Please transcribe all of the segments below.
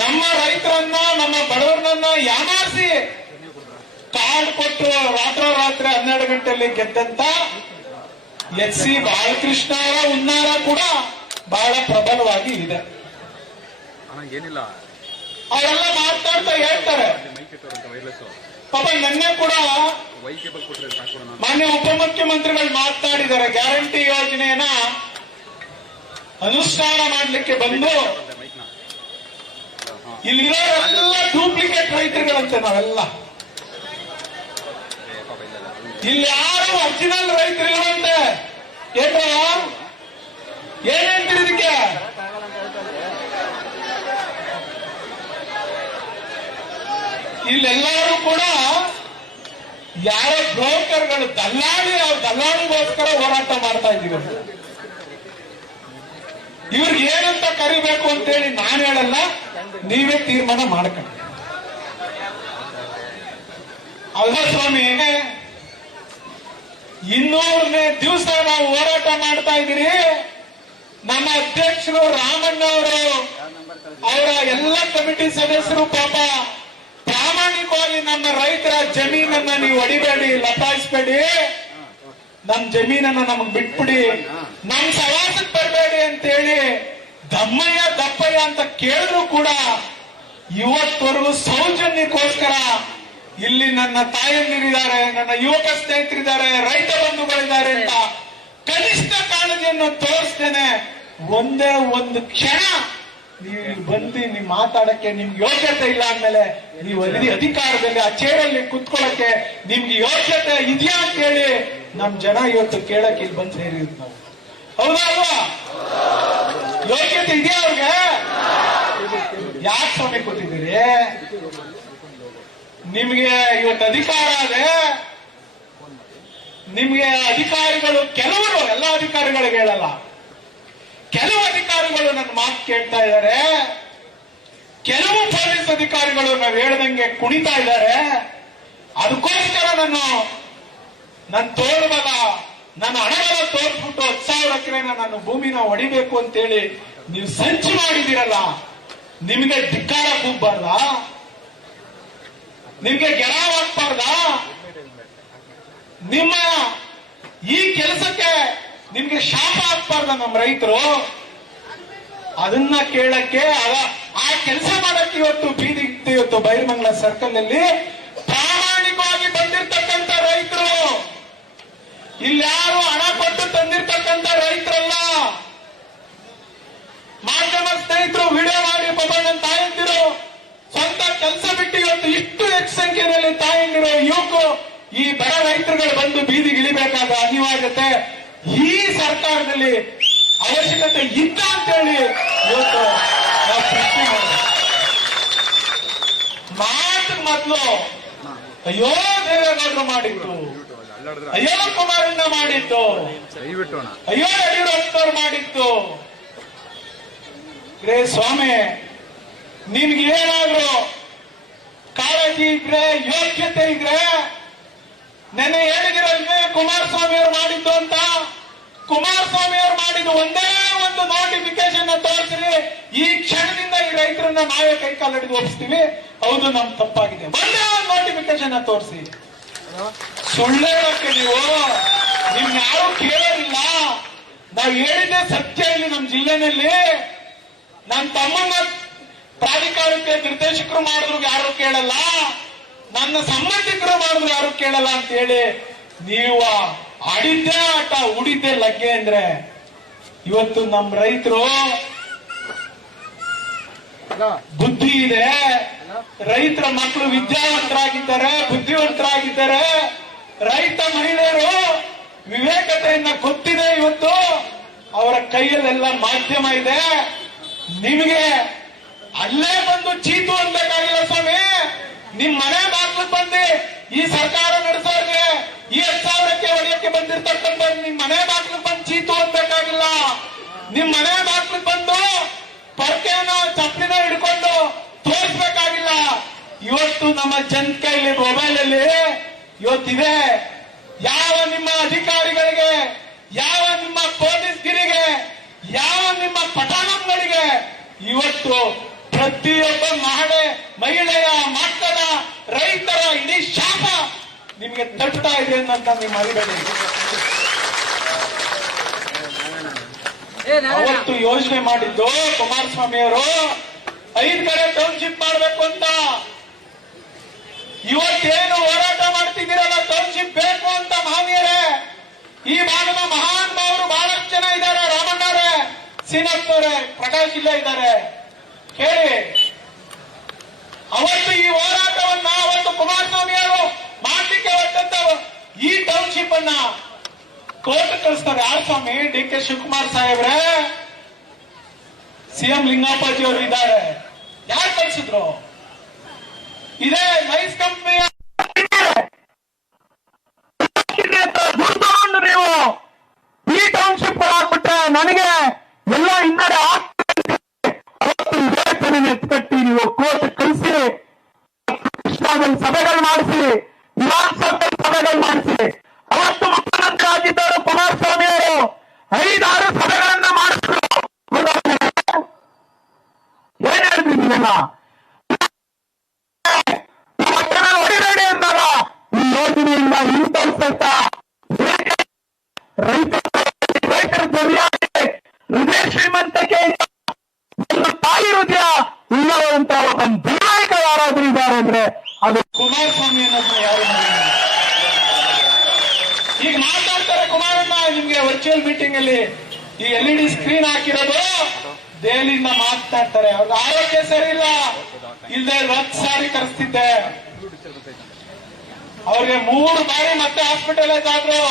ನಮ್ಮ ರೈತರನ್ನ, ನಮ್ಮ ಬಡವರನ್ನ ಯಾಮಾರಿಸಿ ಕಾರ್ಡ್ ಕೊಟ್ಟು ರಾತ್ರೋರಾತ್ರಿ 12 ಗಂಟೆಯಲ್ಲಿ ಗೆದ್ದಂತ ಎಚ್.ಸಿ. ಬಾಲಕೃಷ್ಣ ಅವರ ಹುನ್ನಾರ ಕೂಡ ಬಹಳ ಪ್ರಬಲವಾಗಿ ಇದೆ. ಅವರೆಲ್ಲ ಮಾತಾಡ್ತಾ ಹೇಳ್ತಾರೆ. ಪಾಪ ನಿನ್ನೆ ಕೂಡ ಮಾನ್ಯ ಉಪಮುಖ್ಯಮಂತ್ರಿಗಳು ಮಾತನಾಡಿದ್ದಾರೆ. ಗ್ಯಾರಂಟಿ ಯೋಜನೆಯನ್ನ ಅನುಷ್ಠಾನ ಮಾಡಲಿಕ್ಕೆ ಬಂದು ಇಲ್ಲಿರೋರೆಲ್ಲ ಡೂಪ್ಲಿಕೇಟ್ ರೈತರುಗಳಂತೆ. ನಾವೆಲ್ಲ ಇಲ್ಲಿ ಯಾರು ಒರಿಜಿನಲ್ ರೈತರು ಇರುವಂತೆ. ಏನ್ ಹೇಳ್ತೀರಿ ಇದಕ್ಕೆ? ಇಲ್ಲೆಲ್ಲರೂ ಕೂಡ ಯಾರೋ ಬ್ರೋಕರ್ಗಳು, ದಲ್ಲಾಳಿಗೋಸ್ಕರ ಹೋರಾಟ ಮಾಡ್ತಾ ಇದ್ದೀವಿ. ಇವ್ರಿಗೆ ಏನಂತ ಕರಿಬೇಕು ಅಂತೇಳಿ ನಾನು ಹೇಳಲ್ಲ, ನೀವೇ ತೀರ್ಮಾನ ಮಾಡ್ಕೊಳ್ಳಿ. ಅಲ್ಲ ಸ್ವಾಮಿ, 200ನೇ ದಿವಸ ನಾವು ಹೋರಾಟ ಮಾಡ್ತಾ ಇದ್ದೀರಿ. ನಮ್ಮ ಅಧ್ಯಕ್ಷರು ರಾಮಣ್ಣ ಅವರು, ಅವರ ಎಲ್ಲ ಕಮಿಟಿ ಸದಸ್ಯರು ಪಾಪ ಪ್ರಾಮಾಣಿಕವಾಗಿ ನಮ್ಮ ರೈತರ ಜಮೀನನ್ನ ನೀವು ಹೊಡಿಬೇಡಿ, ಲತಾಯಿಸ್ಬೇಡಿ, ನಮ್ ಜಮೀನನ್ನ ನಮಗ್ ಬಿಟ್ಬಿಡಿ, ನಮ್ ಸವಾಸಕ್ಕೆ ಬರಬೇಡಿ ಅಂತೇಳಿ ದಪ್ಪಯ್ಯ ಅಂತ ಕೇಳಿದ್ರು ಕೂಡ ಇವತ್ತವರೆಗೂ ಸೌಜನ್ಯಕ್ಕೋಸ್ಕರ ಇಲ್ಲಿ ನನ್ನ ತಾಯಂದಿರಿದ್ದಾರೆ, ನನ್ನ ಯುವಕ ಸ್ನೇಹಿತರಿದ್ದಾರೆ, ರೈತ ಬಂಧುಗಳಿದ್ದಾರೆ ಅಂತ ಕನಿಷ್ಠ ಕಾಳಜಿಯನ್ನು ತೋರಿಸ್ತೇನೆ. ಒಂದೇ ಒಂದು ಕ್ಷಣ ನೀವು ಬಂದು ನೀವು ಮಾತಾಡಕ್ಕೆ ನಿಮ್ಗೆ ಯೋಗ್ಯತೆ ಇಲ್ಲ ಅಂದ್ಮೇಲೆ ನೀವು ಅಧಿಕಾರದಲ್ಲಿ ಆ ಚೇರಲ್ಲಿ ಕುತ್ಕೊಳ್ಳಕ್ಕೆ ನಿಮ್ಗೆ ಯೋಗ್ಯತೆ ಇದೆಯಾ ಅಂತ ಹೇಳಿ ನಮ್ ಜನ ಇವತ್ತು ಕೇಳಕ್ಕೆ ಇಲ್ಲಿ ಬಂದು ಸೇರಿದ್ ನಾವು. ಹೌದಾ ಅಲ್ವಾ? ಯೋಗ್ಯತೆ ಇದೆಯಾ ಅವ್ರಿಗೆ? ಯಾಕೆ ಸ್ವಾಮಿ ಕೂತಿದ್ದೀರಿ? ನಿಮ್ಗೆ ಇವತ್ತು ಅಧಿಕಾರ ಇದೆ. ನಿಮ್ಗೆ ಅಧಿಕಾರಿಗಳು, ಕೆಲವರು, ಎಲ್ಲ ಅಧಿಕಾರಿಗಳಿಗೆ ಹೇಳಲ್ಲ, ಕೆಲವು ಅಧಿಕಾರಿಗಳು ನನ್ನ ಮಾತು ಕೇಳ್ತಾ ಇದ್ದಾರೆ. ಕೆಲವು ಪೊಲೀಸ್ ಅಧಿಕಾರಿಗಳು ನಾವು ಹೇಳ್ದಂಗೆ ಕುಣಿತಾ ಇದ್ದಾರೆ. ಅದಕ್ಕೋಸ್ಕರ ನನ್ನ ತೋಳ್ಬಲ, ನನ್ನ ಹಣಬಲ ತೋರ್ಸ್ಬಿಟ್ಟು 10,000 ಎಕರೆನ ನಾನು ಭೂಮಿನ ಹೊಡಿಬೇಕು ಅಂತೇಳಿ ನೀವು ಸಂಚು ಮಾಡಿದಿರಲ್ಲ, ನಿಮಗೆ ಧಿಕ್ಕಾರ ಕೂಗ್ಬಾರ್ದ? ನಿಮ್ಗೆ ಗೆಳವಾಗ್ಬಾರ್ದ? ನಿಮ್ಮ ಈ ಕೆಲಸಕ್ಕೆ ನಿಮ್ಗೆ ಶಾಪ ಆಗ್ಬಾರ್ದ? ನಮ್ಮ ರೈತರು ಅದನ್ನ ಕೇಳಕ್ಕೆ, ಆ ಕೆಲಸ ಮಾಡಕ್ಕೆ ಇವತ್ತು ಬೀದಿ, ಇವತ್ತು ಬೈರಮಂಗಲ ಸರ್ಕಲ್ ಅಲ್ಲಿ ಪ್ರಾಮಾಣಿಕವಾಗಿ ಬಂದಿರ್ತಕ್ಕಂಥ ರೈತರು, ಇಲ್ಯಾರು ಹಣ ಕೊಟ್ಟು ತಂದಿರ್ತಕ್ಕಂಥ ರೈತರಲ್ಲ. ಮಾಧ್ಯಮ ಸ್ನೇಹಿತರು ವಿಡಿಯೋ ಮಾಡಿ ಪಾಪ ನನ್ನ ತಾಯಂದಿರು ಸ್ವಂತ ಕೆಲಸ ಬಿಟ್ಟು ಇವತ್ತು ಇಷ್ಟು ಹೆಚ್ಚು ಸಂಖ್ಯೆಯಲ್ಲಿ ತಾಯಂದಿರು, ಯುವಕರು, ಈ ಬಡ ರೈತರುಗಳು ಬಂದು ಬೀದಿಗೆ ಇಳಿಬೇಕಾದ ಅನಿವಾರ್ಯತೆ ಈ ಸರ್ಕಾರದಲ್ಲಿ ಅವಶ್ಯಕತೆ ಇದ್ದ ಅಂತೇಳಿ ಇವತ್ತು ನಾವು ಪ್ರಶ್ನೆ ಮಾಡಿದ್ವಿ. ಮಾತು ಮೊದಲು ಅಯ್ಯೋ ದೇವೇಗೌಡರು ಮಾಡಿತ್ತು, ಅಯ್ಯೋ ಕುಮಾರಣ್ಣ ಮಾಡಿತ್ತು, ಅಯ್ಯೋ ಯಡಿಯೂರಪ್ಪನವ್ರು ಮಾಡಿತ್ತು. ರೇ ಸ್ವಾಮಿ, ನಿಮ್ಗೆ ಏನಾದ್ರು ಕಾಳಜಿ ಇದ್ರೆ, ಯೋಗ್ಯತೆ ಇದ್ರೆ, ನೆನ್ನೆ ಹೇಳಿದಿರಲ್ವೇ ಕುಮಾರಸ್ವಾಮಿ ಅವರು ಮಾಡಿದ್ದು ಅಂತ? ಕುಮಾರಸ್ವಾಮಿ ಅವರು ಮಾಡಿದ್ದು ಒಂದೇ ಒಂದು ನೋಟಿಫಿಕೇಶನ್ ತೋರಿಸ್ರಿ, ಈ ಕ್ಷಣದಿಂದ ಈ ರೈತರನ್ನ ನಾವೇ ಕೈ ಕಾಲು ಹಿಡಿದು ಒಪ್ಪಿಸ್ತೀವಿ. ಹೌದು, ನಮ್ ತಪ್ಪಾಗಿದೆ, ಒಂದೇ ಒಂದು ನೋಟಿಫಿಕೇಶನ್ ತೋರಿಸಿ. ಸುಳ್ಳು ಹೇಳಕ್ಕೆ ನಿಮ್ ಯಾರು ಕೇಳೋದಿಲ್ಲ. ನಾವು ಹೇಳಿದ್ದೆ ಸತ್ಯ. ಇಲ್ಲಿ ನಮ್ ಜಿಲ್ಲೆನಲ್ಲಿ ನನ್ನ ತಮ್ಮನ್ನ ಪ್ರಾಧಿಕಾರಕ್ಕೆ ನಿರ್ದೇಶಕರು ಮಾಡಿದ್ರು ಯಾರು ಕೇಳಲ್ಲ, ನನ್ನ ಸಂಬಂಧಿಕರು ಮಾಡಿದ್ರು ಯಾರು ಕೇಳಲ್ಲ ಅಂತ ಹೇಳಿ ನೀವು ಆಡಿದ್ದೇ ಆಟ, ಉಡಿದ್ದೇ ಲಗ್ಗೆ ಅಂದ್ರೆ ಇವತ್ತು ನಮ್ಮ ರೈತರು ಬುದ್ಧಿ ಇದೆ, ರೈತರ ಮಕ್ಕಳು ವಿದ್ಯಾವಂತರಾಗಿದ್ದಾರೆ, ಬುದ್ಧಿವಂತರಾಗಿದ್ದಾರೆ, ರೈತ ಮಹಿಳೆಯರು ವಿವೇಕತೆಯನ್ನ ಗೊತ್ತಿದೆ. ಇವತ್ತು ಅವರ ಕೈಯಲ್ಲೆಲ್ಲ ಮಾಧ್ಯಮ ಇದೆ. ನಿಮಗೆ ಅಲ್ಲೇ ಬಂದು ಚೀತು ಅನ್ಬೇಕಾಗಿಲ್ಲ ಸ್ವಾಮಿ. ನಿಮ್ ಮನೆ ಬಾಗ್ಲಿಗೆ ಬಂದು ಈ ಸರ್ಕಾರ ನಡೆಸೋರಿಗೆ ಈ 10,000ಕ್ಕೆ ಹೊಡೆಯಕ್ಕೆ ಬಂದಿರ್ತಕ್ಕಂಥ ನಿಮ್ ಮನೆ ಬಾಗ್ಲಿಗೆ ಬಂದು ಚೀತು ಅನ್ಬೇಕಾಗಿಲ್ಲ. ನಿಮ್ ಮನೆ ಬಾಗ್ಲಿಗೆ ಬಂದು ಪರ್ಕೆನ ಚಪ್ಪಲಿನ ಹಿಡ್ಕೊಂಡು ತೋರಿಸ್ಬೇಕಾಗಿಲ್ಲ. ಇವತ್ತು ನಮ್ಮ ಜನ ಕೈಲಿ ಮೊಬೈಲ್ ಅಲ್ಲಿ ಇವತ್ತಿದೆ. ಯಾವ ನಿಮ್ಮ ಅಧಿಕಾರಿಗಳಿಗೆ, ಯಾವ ನಿಮ್ಮ ಪೊಲೀಸ್ ಗಿರಿಗೆ, ಯಾವ ನಿಮ್ಮ ಪಟಾಣಂಗಳಿಗೆ ಇವತ್ತು ಪ್ರತಿಯೊಬ್ಬ ಮಹಿಳೆಯ ಮಕ್ಕಳ ರೈತರ ಇಡೀ ಶಾಪ ನಿಮ್ಗೆ ತಟ್ತಾ ಇದೆ ಅಂತ ನೀವು ಮರಿಬೇಡಿ. ಅವತ್ತು ಯೋಜನೆ ಮಾಡಿದ್ದು ಕುಮಾರಸ್ವಾಮಿ ಅವರು 5 ಕಡೆ ಟೌನ್ಶಿಪ್ ಮಾಡ್ಬೇಕು ಅಂತ. ಇವತ್ತೇನು ಹೋರಾಟ ಮಾಡ್ತಿದ್ದೀರಲ್ಲ ಟೌನ್ಶಿಪ್ ಬೇಕು ಅಂತ ಮಹನೀಯರೇ, ಈ ಭಾಗದ ಮಹಾನ್ ಭಾವರು ಬಹಳಷ್ಟು ಜನ ಇದ್ದಾರೆ. ರಾಮಣ್ಣವರೇ, ಸೀನಪ್ಪನವರೇ, ಪ್ರಕಾಶ್ ಇಲ್ಲ ಇದ್ದಾರೆ, ಕೇಳಿ. ಅವತ್ತು ಈ ಹೋರಾಟವನ್ನ ಅವತ್ತು ಕುಮಾರಸ್ವಾಮಿ ಅವರು ಮಾಡ್ಲಿಕ್ಕೆ ಹೊರಟಂತ ಈ ಟೌನ್ಶಿಪ್ ಅನ್ನ ಕೋರ್ಟ್ ಕಳಿಸ್ತಾರೆ. ಯಾರು ಸ್ವಾಮಿ? ಡಿ ಕೆ ಶಿವಕುಮಾರ್ ಸಾಹೇಬ್ರೆ, ಸಿಎಂ ಲಿಂಗಪ್ಪಾಜಿ ಅವರು ಇದ್ದಾರೆ. ಯಾರು ಕಳಿಸಿದ್ರು? ಇದೇ ನೈಸ್ ಕಂಪನಿಯ ತಗೊಂಡು ನೀವು ಈ ಟೌನ್ಶಿಪ್ ಆಗ್ಬಿಟ್ರೆ ನನಗೆ ಎಲ್ಲ ಹಿನ್ನಡೆ ಎತ್ಕಟ್ಟಿ ನೀವು ಕೋರ್ಟ್ ಕಳಿಸಿ, ಕೃಷ್ಣಾದಲ್ಲಿ ಸಭೆಗಳು ಮಾಡಿಸಿ, ವಿಧಾನಸಭೆಯಲ್ಲಿ ಸಭೆಗಳು ಮಾಡಿಸಿ. ಅವತ್ತು ಮುಖ್ಯಮಂತ್ರಿ ಆಗಿದ್ದರು ಕುಮಾರಸ್ವಾಮಿ ಅವರು 5-6 ಸಭೆಗಳನ್ನ ಮಾಡಿಸಿದ್ರು. ಏನ್ ಹೇಳಿದ್ರಿ ನೀವೆಲ್ಲ? ಹೊಡಿಬೇಡಿ ಅಂದಾಗ ಈ ಯೋಜನೆಯಿಂದ ಹಿಂತರಿಸಂತ ರೈತರ ಧ್ವನಿಯಾಗಿ ಹೃದಯ ಶ್ರೀಮಂತಕ್ಕೆ ತಾಯಿ ಹೃದಯ ಇಲ್ಲವಂತ ಒಂದು ನಾಯಕ ಯಾರಾದ್ರೂ ಇದ್ದಾರೆ ಅಂದ್ರೆ ಅದು ಕುಮಾರಸ್ವಾಮಿ ಅನ್ನೋದನ್ನ ಯಾರು ಈಗ ಮಾತಾಡ್ತಾರೆ. ಕುಮಾರಣ್ಣ ನಿಮ್ಗೆ ವರ್ಚುವಲ್ ಮೀಟಿಂಗ್ ಅಲ್ಲಿ ಈ LED ಸ್ಕ್ರೀನ್ ಹಾಕಿರೋದು ದೆಹಲಿಯಿಂದ ಮಾತಾಡ್ತಾರೆ. ಅವ್ರಿಗೆ ಆರೋಗ್ಯ ಸರಿ ಇಲ್ಲ, ಇಲ್ಲದೆ 10 ಸಾರಿ ಕರೆಸ್ತಿದ್ದೆ. ಅವ್ರಿಗೆ 3 ಬಾರಿ ಮತ್ತೆ ಹಾಸ್ಪಿಟಲೈಸ್ ಆದ್ರು.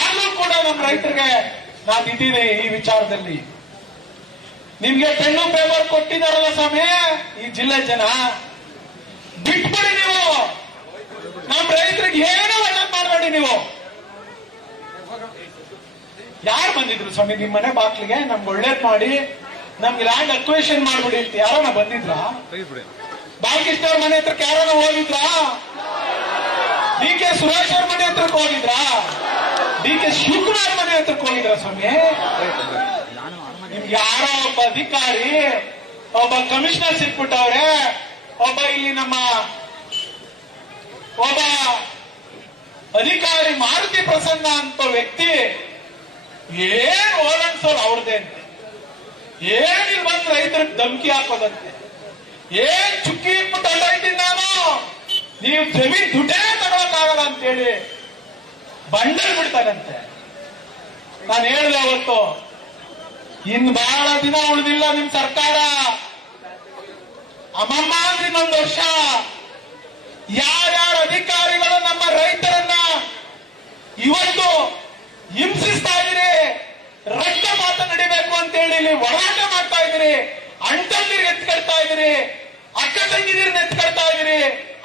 ಆದ್ರೂ ಕೂಡ ನಮ್ಮ ರೈತರಿಗೆ ನಾನು ಇದ್ದೀನಿ ಈ ವಿಚಾರದಲ್ಲಿ. ನಿಮ್ಗೆ ಪೆನ್ನು ಪೇಪರ್ ಕೊಟ್ಟಿದಾರಲ್ಲ ಸ್ವಾಮಿ ಈ ಜಿಲ್ಲೆ ಜನ, ಬಿಟ್ಬಿಡಿ ನೀವು. ನಮ್ಮ ರೈತರಿಗೆ ಏನೋ ಒಳ್ಳೇದ್ ಮಾಡಬೇಡಿ ನೀವು. ಯಾರು ಬಂದಿದ್ರು ಸ್ವಾಮಿ ನಿಮ್ ಮನೆ ಬಾಕ್ಲಿಗೆ? ನಮ್ಗೆ ಒಳ್ಳೇದ್ ಮಾಡಿ ನಮ್ಗೆ ಲ್ಯಾಂಡ್ ಅಕ್ವೇಷನ್ ಮಾಡ್ಬಿಡಿ ಅಂತ ಯಾರನ್ನ ಬಂದಿದ್ರ? ಬಾಲಕೃಷ್ಣ ಅವ್ರ ಮನೆ ಹತ್ರಕ್ಕೆ ಯಾರನ್ನ ಹೋಗಿದ್ರ? ಡಿ ಕೆ ಸುರೇಶ್ ಅವ್ರ ಮನೆ ಹತ್ರಕ್ಕೆ ಹೋಗಿದ್ರ? ಡಿ ಕೆ ಶಿವಕುಮಾರ್ ಮನೆ ಹತ್ರಕ್ಕೆ ಹೋಗಿದ್ರ ಸ್ವಾಮಿ? ನಿಮ್ಗೆ ಯಾರೋ ಒಬ್ಬ ಅಧಿಕಾರಿ, ಒಬ್ಬ ಕಮಿಷನರ್ ಸಿಕ್ಬಿಟ್ಟವ್ರೆ. ಒಬ್ಬ ಇಲ್ಲಿ ನಮ್ಮ ಒಬ್ಬ ಅಧಿಕಾರಿ ಮಾರುತಿ ಪ್ರಸನ್ನ ಅಂತ ವ್ಯಕ್ತಿ ಏನ್ ಓಲನ್ಸೋರು ಅವ್ರದೇ ಅಂತೆ. ಏನಿಲ್ ಬಂದು ರೈತರಿಗೆ ಧಮಕಿ ಹಾಕೋದಂತೆ. ಏನ್ ಚುಕ್ಕಿ ಇಟ್ಬಿಟ್ಟು ಅಲ್ಲ ಇದ್ದೀನಿ ನಾನು, ನೀವು ಜಮೀನ್ ದುಡ್ಡೇ ತಗೊಳಕ್ಕಾಗಲ್ಲ ಅಂತೇಳಿ ಬಂಡಲ್ ಬಿಡ್ತಾರಂತೆ. ನಾನು ಹೇಳಿದೆ ಅವತ್ತು, ಇನ್ ಬಹಳ ದಿನ ಉಳಿದಿಲ್ಲ ನಿಮ್ ಸರ್ಕಾರ. ಅಮ್ಮಮ್ಮ ಅಂದ್ರೆ ಇನ್ನೊಂದು ವರ್ಷ. ಯಾರ್ಯಾರ ಅಧಿಕಾರಿಗಳು ನಮ್ಮ ರೈತರನ್ನ ಇವತ್ತು ಹಿಂಸಿಸ್ತಾ ಇದ್ದೀರಿ, ರಕ್ತಪಾತ ನಡಿಬೇಕು ಅಂತೇಳಿ ಇಲ್ಲಿ ಹೋರಾಟ ಮಾಡ್ತಾ ಇದ್ದೀರಿ, ಅಣ್ತಂದಿರ್ಗೆ ಎತ್ಕಡ್ತಾ ಇದ್ದೀರಿ, ಅಕ್ಕ ತಂಗಿದಿರ್ನ ಎತ್ಕಡ್ತಾ ಇದ್ದೀರಿ,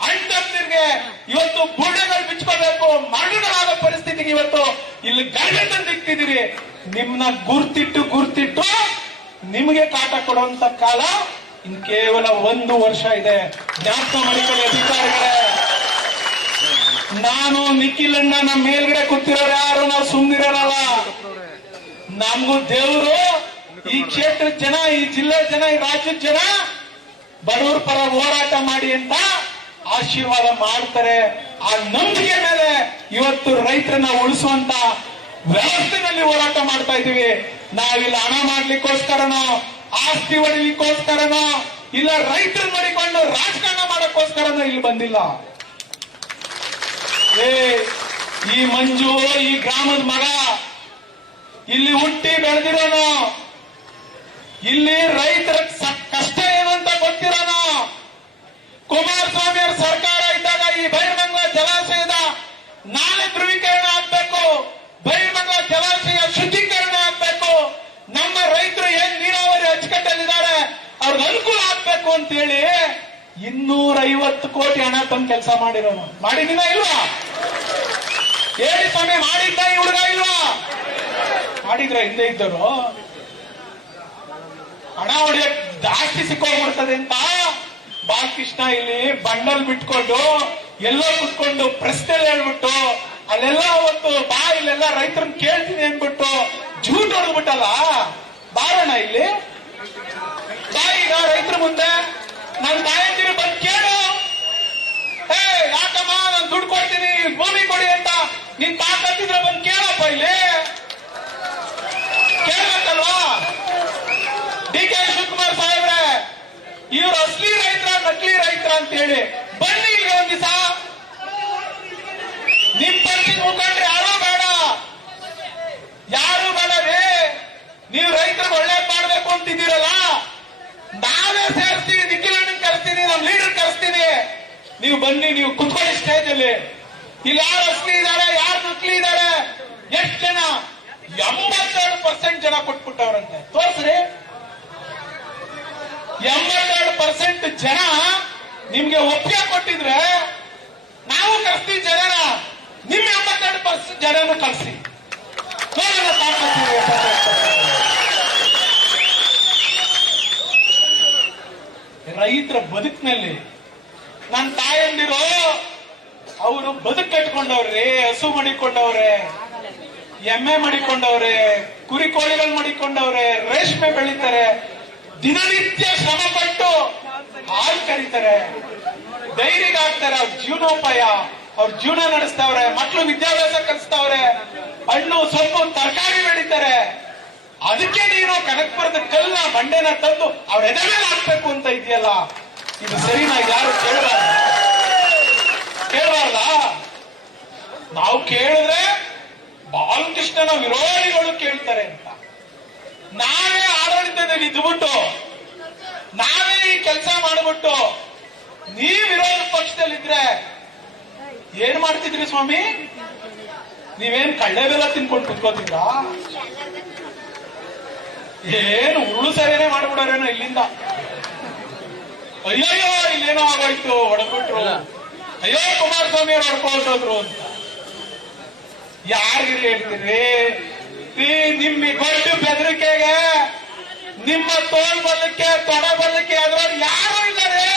ಅಣ್ತಂದಿರ್ಗೆ ಇವತ್ತು ಬುಡಗಳು ಬಿಚ್ಕೋಬೇಕು, ಮರಣಗಳಾದ ಪರಿಸ್ಥಿತಿಗೆ ಇವತ್ತು ಇಲ್ಲಿ ಗರ್ಭ ತಂದಿಕ್ತಿದ್ದೀರಿ. ನಿಮ್ನ ಗುರ್ತಿಟ್ಟು ನಿಮಗೆ ಕಾಟ ಕೊಡುವಂತ ಕಾಲ ಇನ್ ಕೇವಲ 1 ವರ್ಷ ಇದೆ. ಜ್ಞಾಪಕ ಮಾಡಿಕೊಳ್ಳಿ ಅಧಿಕಾರಿಗಳೇ. ನಾನು ನಿಖಿಲಣ್ಣ ನಮ್ಮ ಮೇಲ್ಗಡೆ ಕೂತಿರೋರು ಯಾರು ನಾವು ಸುಮ್ಮನಿರೋಲ್ಲ. ನಮಗೂ ದೇವರು ಈ ಕ್ಷೇತ್ರದ ಜನ, ಈ ಜಿಲ್ಲೆ ಜನ, ಈ ರಾಜ್ಯದ ಜನ ಬಡವರ ಪರ ಹೋರಾಟ ಮಾಡಿ ಅಂತ ಆಶೀರ್ವಾದ ಮಾಡ್ತಾರೆ. ಆ ನಂಬಿಕೆ ಮೇಲೆ ಇವತ್ತು ರೈತರನ್ನ ಉಳಿಸುವಂತ ವ್ಯವಸ್ಥೆನಲ್ಲಿ ಹೋರಾಟ ಮಾಡ್ತಾ ಇದೀವಿ. ನಾವಿಲ್ಲ ಹಣ ಮಾಡ್ಲಿಕ್ಕೋಸ್ಕರನೋ, ಆಸ್ತಿ ಹೊಡಿಲಿಕ್ಕೋಸ್ಕರನೋ, ಇಲ್ಲ ರೈತರು ಮಾಡಿಕೊಂಡು ರಾಜಕಾರಣ ಮಾಡಕ್ಕೋಸ್ಕರನೋ ಇಲ್ಲಿ ಬಂದಿಲ್ಲ. ಈ ಮಂಜು ಈ ಗ್ರಾಮದ ಮಗ, ಇಲ್ಲಿ ಹುಟ್ಟಿ ಬೆಳೆದಿರೋನು, ಇಲ್ಲಿ ರೈತರ ಕಷ್ಟ ಏನು ಅಂತ ಗೊತ್ತಿರೋನು. ಕುಮಾರಸ್ವಾಮಿ ಅವರ ಸರ್ಕಾರ ಇದ್ದಾಗ ಈ ಬೈರಮಂಗಲ ಜಲಾಶಯದ ನಾಳೆ ಧ್ರುವೀಕರಣ ಆಗ್ಬೇಕು, ಬೈರಮಂಗಲ ಜಲಾಶಯ ಶುದ್ಧೀಕರಣ ಆಗ್ಬೇಕು, ನಮ್ಮ ರೈತರು ಏನ್ ನೀರಾವರಿ ಅಚ್ಚುಕಟ್ಟಲ್ಲಿದ್ದಾರೆ ಅವ್ರಿಗೆ ಅನುಕೂಲ ಆಗ್ಬೇಕು ಅಂತ ಹೇಳಿ 250 ಕೋಟಿ ಹಣ ತಂದು ಕೆಲಸ ಮಾಡಿರೋನು. ಮಾಡಿದ್ದೀನ ಇಲ್ವಾ? ಹೇಳಿ ಸ್ವಾಮಿ, ಮಾಡಿದ್ದ ಈ ಹುಡುಗ ಇಲ್ವಾ? ಮಾಡಿದ್ರ ಹಿಂದೆ ಇದ್ದರು ಹಣ ಹೊಡೆಯಕ್ ಜಾಸ್ತಿ ಸಿಕ್ಕೋಗ್ಬಿಡ್ತದೆ ಅಂತ ಬಾಲಕೃಷ್ಣ ಇಲ್ಲಿ ಬಂಡಲ್ ಬಿಟ್ಕೊಂಡು ಎಲ್ಲೋ ಕುತ್ಕೊಂಡು ಪ್ರಶ್ನೆಲ್ ಹೇಳ್ಬಿಟ್ಟು ಅಲ್ಲೆಲ್ಲ ಅವತ್ತು ಬಾ ಇಲ್ಲೆಲ್ಲ ರೈತರನ್ನ ಕೇಳ್ತೀನಿ ಅಂದ್ಬಿಟ್ಟು ಜೂಟ್ ಹೊಡೆದ್ಬಿಟ್ಟಲ್ಲ. ಬಾರೋಣ ಇಲ್ಲಿ ಬಾ, ಈಗ ರೈತರು ಮುಂದೆ ನನ್ನ ತಾಯಂದಿರು ಬಂದು ಕೇಳು, ಏ ಯಾಕಮ್ಮ ನಾನು ದುಡ್ಡು ಕೊಡ್ತೀನಿ ಭೂಮಿ ಕೊಡಿ ಅಂತ ನಿನ್ ತಾಕತ್ತಿದ್ರೆ ಬಂದು ಕೇಳಪ್ಪ, ಇಲ್ಲಿ ಕೇಳ್ಬೇಕಲ್ವಾ? ಡಿ ಕೆ ಶಿವಕುಮಾರ್ ಸಾಹೇಬ್ರೆ, ಇವ್ರು ಅಸಲಿ ರೈತರ ನಕಲಿ ರೈತರ ಅಂತ ಹೇಳಿ ಬನ್ನಿ ಈಗ ಒಂದ್ ದಿವಸ. ನಿಮ್ ಪಕ್ಷದ ಮುಖಂಡ್ರೆ ಯಾರು ಬೇಡ, ಯಾರು ಬೇಡವೇ. ನೀವು ರೈತರಿಗೆ ಒಳ್ಳೇದ್ ಮಾಡ್ಬೇಕು ಅಂತಿದ್ದೀರಲ್ಲ, ನಾವೇ ಸೇರಿಸ್ತೀವಿ, ನಿಖಿಲಣ್ಣನ್ ಕರೆಸ್ತೀನಿ, ನಮ್ ಲೀಡರ್ ಕರೆಸ್ತೀನಿ, ನೀವು ಬನ್ನಿ, ನೀವು ಕುತ್ಕೊಳ್ಳಿ ಸ್ಟೇಜ್ ಅಲ್ಲಿ. ಇಲ್ಲಿ ಯಾರು ಅಸಲಿ ಇದ್ದಾರೆ, ಯಾರು ನಕಲಿ ಇದ್ದಾರೆ, ಎಷ್ಟು ಜನ? 82% ಜನ ಕೊಟ್ಬಿಟ್ಟವ್ರಂತೆ. ತೋರ್ಸ್ರಿ, 82% ಜನ ನಿಮ್ಗೆ ಒಪ್ಪಿಗೆ ಕೊಟ್ಟಿದ್ರೆ ನಾವು ಕಳಿಸ್ತೀವಿ ಜನನ. ನಿಮ್ 82% ಜನನು ಕಳಿಸಿ ನೋಡೋಣ ತಾಕತ್ತೀವಿ. ರೈತರ ಬದುಕಿನಲ್ಲಿ ನನ್ನ ತಾಯಂದಿರು ಅವರು ಬದುಕು ಕಟ್ಕೊಂಡವ್ರಿ, ಹಸು ಮಡಿಕೊಂಡವ್ರೆ, ಎಮ್ಮೆ ಮಡಿಕೊಂಡವ್ರೆ, ಕುರಿ ಕೋಳಿಗಳು ಮಡಿಕೊಂಡವ್ರೆ, ರೇಷ್ಮೆ ಬೆಳಿತಾರೆ, ದಿನನಿತ್ಯ ಶ್ರಮ ಪಟ್ಟು ಹಾಲು ಕರೀತಾರೆ, ಧೈರ್ಯಗಾಗ್ತಾರೆ, ಅವ್ರ ಜೀವನೋಪಾಯ, ಅವ್ರ ಜೀವನ ನಡೆಸ್ತಾವ್ರೆ, ಮಕ್ಕಳು ವಿದ್ಯಾಭ್ಯಾಸ ಕಲಿಸ್ತಾವ್ರೆ, ಹಣ್ಣು ಸೊಪ್ಪು ತರಕಾರಿ ಬೆಳಿತಾರೆ. ಅದಕ್ಕೆ ನೀನು ಕನಕಪುರದ ಕಲ್ಲ ಬಂಡೆನ ತಂದು ಅವ್ರ ಎದೆ ಮೇಲೆ ಹಾಕ್ಬೇಕು ಅಂತ ಇದೆಯಲ್ಲ, ಇದು ಸರಿನಾ? ಯಾರು ಕೇಳಬಾರ್ದ? ನಾವು ಕೇಳಿದ್ರೆ ಬಾಲಕೃಷ್ಣನ ವಿರೋಧಿಗಳು ಕೇಳ್ತಾರೆ ಅಂತ. ನಾವೇ ಆಡಳಿತದಲ್ಲಿ ಇದ್ಬಿಟ್ಟು, ನಾವೇ ಈ ಕೆಲಸ ಮಾಡ್ಬಿಟ್ಟು, ನೀವ್ ವಿರೋಧ ಪಕ್ಷದಲ್ಲಿದ್ರೆ ಏನ್ ಮಾಡ್ತಿದ್ರಿ ಸ್ವಾಮಿ? ನೀವೇನ್ ಕಳ್ಳೆ ಬೆಲ್ಲ ತಿನ್ಕೊಂಡು ಕುತ್ಕೋತಿದ್ರಾ? ಏನು ಉರುಳು ಸರಿನೇ ಮಾಡ್ಬಿಡೋರೇನೋ ಇಲ್ಲಿಂದ. ಅಯ್ಯಯ್ಯೋ ಇಲ್ಲೇನೋ ಆಗೋಯ್ತು, ಹೊಡೆದ್ಬಿಟ್ರು, ಅಯ್ಯೋ ಕುಮಾರಸ್ವಾಮಿ ಅವ್ರು ಹೊಡ್ಕೊಂಡೋದ್ರು ಅಂತ ಯಾರಿಗಿರಿ ಹೇಳ್ತೀರಿ? ನಿಮ್ಮ ದೊಡ್ಡ ಬೆದರಿಕೆಗೆ, ನಿಮ್ಮ ತೋಲ್ ಬಲ್ಲಕ್ಕೆ, ತೊಡೆ ಬಲ್ಲಕ್ಕೆ ಅದ್ರವ್ರು ಯಾರು ಇದ್ದಾರೆ?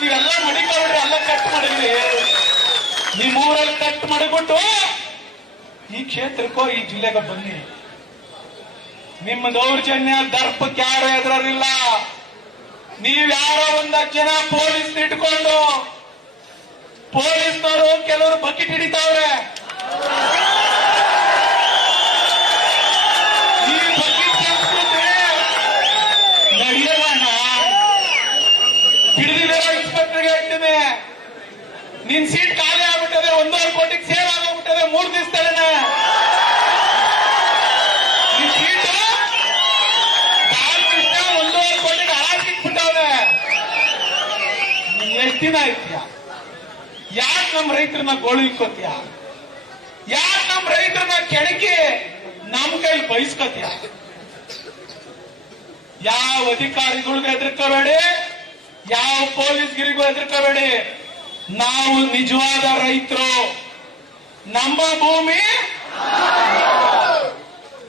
ನೀವೆಲ್ಲ ಮಡಿಕೊಂಡ್ರಿ, ಎಲ್ಲ ಕಟ್ ಮಾಡಿದ್ರಿ. ನಿಮ್ಮೂರಲ್ಲಿ ಕಟ್ ಮಾಡಿಬಿಟ್ಟು ಈ ಕ್ಷೇತ್ರಕ್ಕೋ ಈ ಜಿಲ್ಲೆಗೆ ಬನ್ನಿ. ನಿಮ್ಮ ದೌರ್ಜನ್ಯ ದರ್ಪಕ್ಕೆ ಯಾರು ಎದುರಿಲ್ಲ. ನೀವ್ಯಾರೋ ಒಂದಷ್ಟು ಜನ ಪೊಲೀಸ್ ಇಟ್ಕೊಂಡು, ಪೊಲೀಸ್ನವರು ಕೆಲವರು ಬಕೆಟ್ ಹಿಡಿತಾವ್ರೆ. ಈ ಬಕೆಟ್ ಸಂಸ್ಕೃತಿ ನಡೆಯೋಣ. ಹಿಡಿದಿರೋ ಇನ್ಸ್ಪೆಕ್ಟರ್ಗೆ ಹೇಳ್ತೀನಿ, ನಿನ್ ಸೀಟ್ ಖಾಲಿ ಆಗ್ಬಿಟ್ಟದೆ, 1.5 ಕೋಟಿಗೆ ಸೇವ್ ಆಗೋಗ್ಬಿಟ್ಟದೆ 3 ದಿವಸದಲ್ಲೇ. ನಿನ್ ಸೀಟು ಬಾಲಕೃಷ್ಣ 1.5 ಕೋಟಿಗೆ ಹಾಕಿಟ್ಬಿಟ್ಟವ್ರೆ. ಎಷ್ಟು ದಿನ ಐತ್ಯ? ಯಾಕೆ ನಮ್ಮ ರೈತರನ್ನ ಗೋಳು ಇಕ್ಕೋತ್ಯ? ಯಾಕೆ ನಮ್ಮ ರೈತರನ್ನ ಕೆಣಕಿ ನಮ್ ಕೈಲಿ ಬಯಸ್ಕೋತ್ಯ? ಯಾವ ಅಧಿಕಾರಿಗಳಿಗೂ ಹೆದರ್ಕೋಬೇಡಿ, ಯಾವ ಪೊಲೀಸ್ಗಿರಿಗೂ ಹೆದರ್ಕೋಬೇಡಿ. ನಾವು ನಿಜವಾದ ರೈತರು, ನಮ್ಮ ಭೂಮಿ.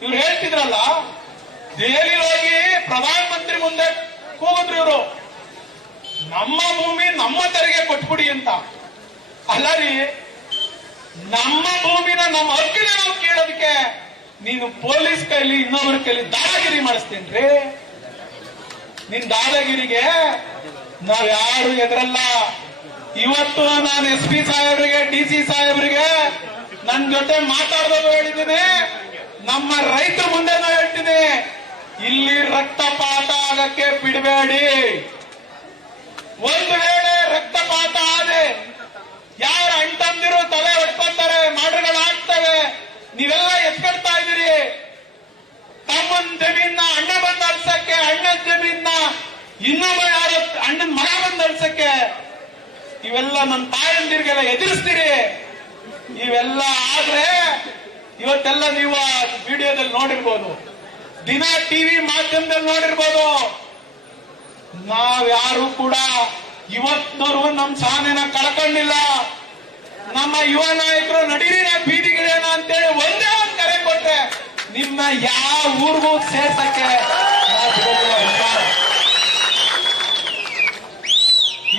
ಇವ್ರು ಹೇಳ್ತಿದ್ರಲ್ಲ, ದೆಹಲಿ ಹೋಗಿ ಪ್ರಧಾನ ಮಂತ್ರಿ ಮುಂದೆ ಕೂಗಿದ್ರು ಇವರು, ನಮ್ಮ ಭೂಮಿ ನಮ್ಮ ತೆರಿಗೆ ಕೊಟ್ಬಿಡಿ ಅಂತ. ಅಲ್ಲ ರೀ, ನಮ್ಮ ಭೂಮಿನ, ನಮ್ಮ ಹಕ್ಕಿನ ನಾವು ಕೇಳೋದಕ್ಕೆ ನೀನು ಪೊಲೀಸ್ ಕೈಲಿ, ಇನ್ನೊಬ್ಬರ ಕೈಲಿ ದಾದಾಗಿರಿ ಮಾಡಿಸ್ತೇನ್ರಿ. ನಿನ್ ದಾದಾಗಿರಿಗೆ ನಾವ್ ಯಾರು ಎದುರಲ್ಲ. ಇವತ್ತು ನಾನು SP ಸಾಹೇಬ್ರಿಗೆ, DC ಸಾಹೇಬ್ರಿಗೆ ನನ್ ಜೊತೆ ಮಾತಾಡ್ದಾಗ ಹೇಳಿದ್ದೀನಿ, ನಮ್ಮ ರೈತರ ಮುಂದೆನೂ ಹೇಳ್ತೀನಿ, ಇಲ್ಲಿ ರಕ್ತಪಾತ ಆಗಕ್ಕೆ ಬಿಡಬೇಡಿ. ಒಂದು ವೇಳೆ ರಕ್ತಪಾತ ಆದ್ರೆ ಯಾರ ಅಣ್ತಂದಿರು ತಲೆ ಹೊಡ್ಕೊತಾರೆ, ಮಾಡ್ರುಗಳಾಗ್ತವೆ. ನೀವೆಲ್ಲ ಎತ್ಕೊಳ್ತಾ ಇದೀರಿ. ತಮ್ಮನ್ ಜಮೀನ ಅಣ್ಣ ಬಂದ್ ಅಳ್ಸಕ್ಕೆ, ಅಣ್ಣನ ಜಮೀನ ಇನ್ನೊಬ್ಬ ಯಾರು ಅಣ್ಣನ ಮಗ ಬಂದ್ ಅಳ್ಸಕ್ಕೆ, ಇವೆಲ್ಲ ನನ್ನ ತಾಯಂದಿರಿಗೆಲ್ಲ ಎದುರಿಸ್ತೀರಿ. ಇವೆಲ್ಲ ಆದ್ರೆ ಇವತ್ತೆಲ್ಲ ನೀವು ವಿಡಿಯೋದಲ್ಲಿ ನೋಡಿರ್ಬೋದು, ದಿನ ಟಿವಿ ಮಾಧ್ಯಮದಲ್ಲಿ ನೋಡಿರ್ಬೋದು. ನಾವ್ಯಾರು ಕೂಡ ಇವತ್ತಿನವರೆಗೂ ನಮ್ ಸಾಧನೆನ ಕಳ್ಕೊಂಡಿಲ್ಲ. ನಮ್ಮ ಯುವ ನಾಯಕರು ನಡೀರಿ ಬೀದಿಗಿಳಿಯೋಣ ಅಂತೇಳಿ ಒಂದೇ ಒಂದು ಕರೆ ಕೊಟ್ರೆ ನಿಮ್ಮ ಯಾವ ಊರಿಗೂ ಸೇರ್ಸಕ್ಕೆ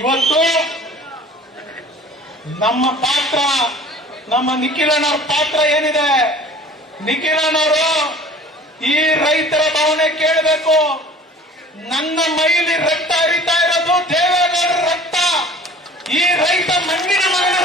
ಇವತ್ತು ನಮ್ಮ ಪಾತ್ರ, ನಮ್ಮ ನಿಖಿಲಣ್ಣವ್ರ ಪಾತ್ರ ಏನಿದೆ? ನಿಖಿಲಣ್ಣವರು ಈ ರೈತರ ಭಾವನೆ ಕೇಳಬೇಕು. ನನ್ನ ಮೈ ಕೈಯಲ್ಲಿ ರಕ್ತ ಹರಿತಾ ಇರೋದು ದೇವೇಗೌಡರ ರಕ್ತ. ಈ ರೈತ ಮಣ್ಣಿನ ಮಗನ